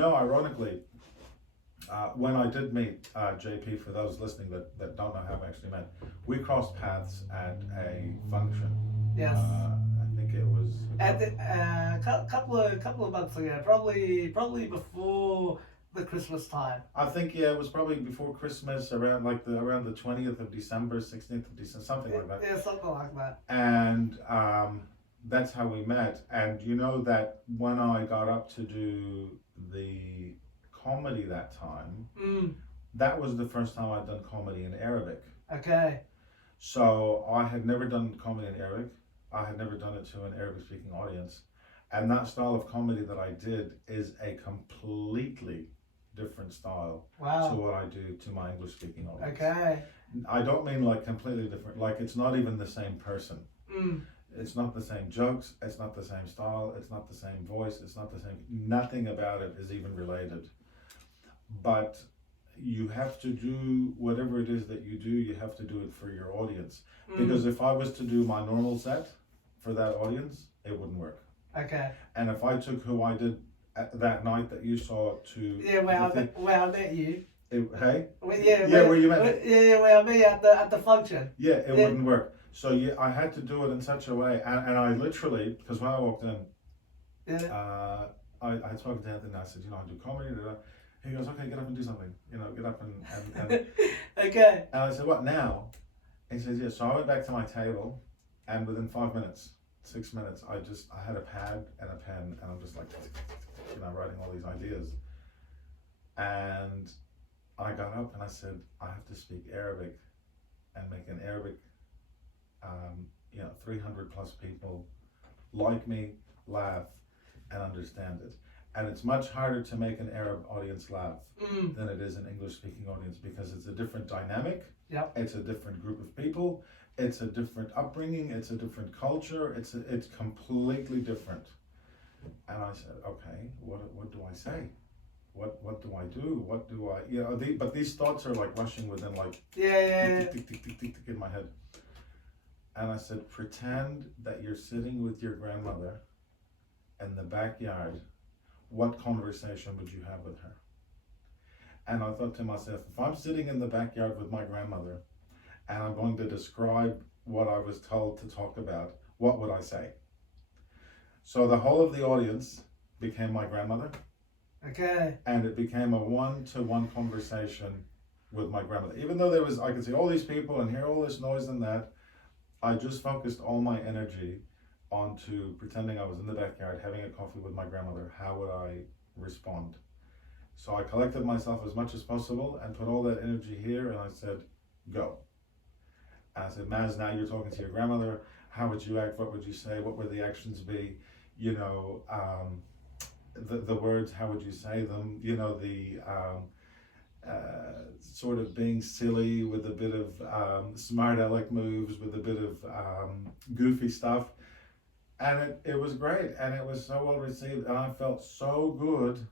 ironically, when I did meet JP, for those listening that don't know how we actually met, we crossed paths at a function. Yes. I think it was At the, couple of months ago, probably before the Christmas time. I think it was probably before Christmas, around the 20th of December, 16th of December, something like that. Yeah, something like that. And that's how we met. And you know that when I got up to do the comedy that time, that was the first time I'd done comedy in Arabic. Okay. So I had never done comedy in Arabic. I had never done it to an Arabic speaking audience. And that style of comedy that I did is a completely different style to what I do to my English speaking audience. Okay. I don't mean like completely different, like it's not even the same person. It's not the same jokes, it's not the same style, it's not the same voice, it's not the same, nothing about it is even related. But you have to do whatever it is that you do, you have to do it for your audience. Because if I was to do my normal set for that audience, it wouldn't work. Okay. And if I took who I did that night that you saw to... Yeah, where I met you. Hey? Where you met me. Yeah, where I met you at the function. Yeah, it wouldn't work. So I had to do it in such a way, and I literally, because when I walked in, I had spoken to Anthony and I said, I do comedy. He goes, okay, get up and do something. Get up and Okay. And I said, what now? He says, yeah. So I went back to my table, and within 5 minutes, 6 minutes, I had a pad and a pen, and I'm just like, writing all these ideas. And I got up and I said, I have to speak Arabic and make an Arabic, 300 plus people like me, laugh, and understand it. And it's much harder to make an Arab audience laugh than it is an English speaking audience, because it's a different dynamic. Yep. It's a different group of people. It's a different upbringing. It's a different culture. It's completely different. And I said, okay, what do I say? What do I do? What do I, but these thoughts are like rushing within, like, tick, tick, tick, tick, tick, tick in my head. And I said, pretend that you're sitting with your grandmother in the backyard. What conversation would you have with her? And I thought to myself, if I'm sitting in the backyard with my grandmother and I'm going to describe what I was told to talk about, what would I say? So the whole of the audience became my grandmother. Okay. And it became a one-to-one conversation with my grandmother. Even though I could see all these people and hear all this noise and that, I just focused all my energy onto pretending I was in the backyard having a coffee with my grandmother. How would I respond? So I collected myself as much as possible and put all that energy here, and I said, go. And I said, Mazz, now you're talking to your grandmother. How would you act? What would you say? What would the actions be? The words, how would you say them? Sort of being silly with a bit of smart aleck moves, with a bit of goofy stuff. And it was great, and it was so well received, and I felt so good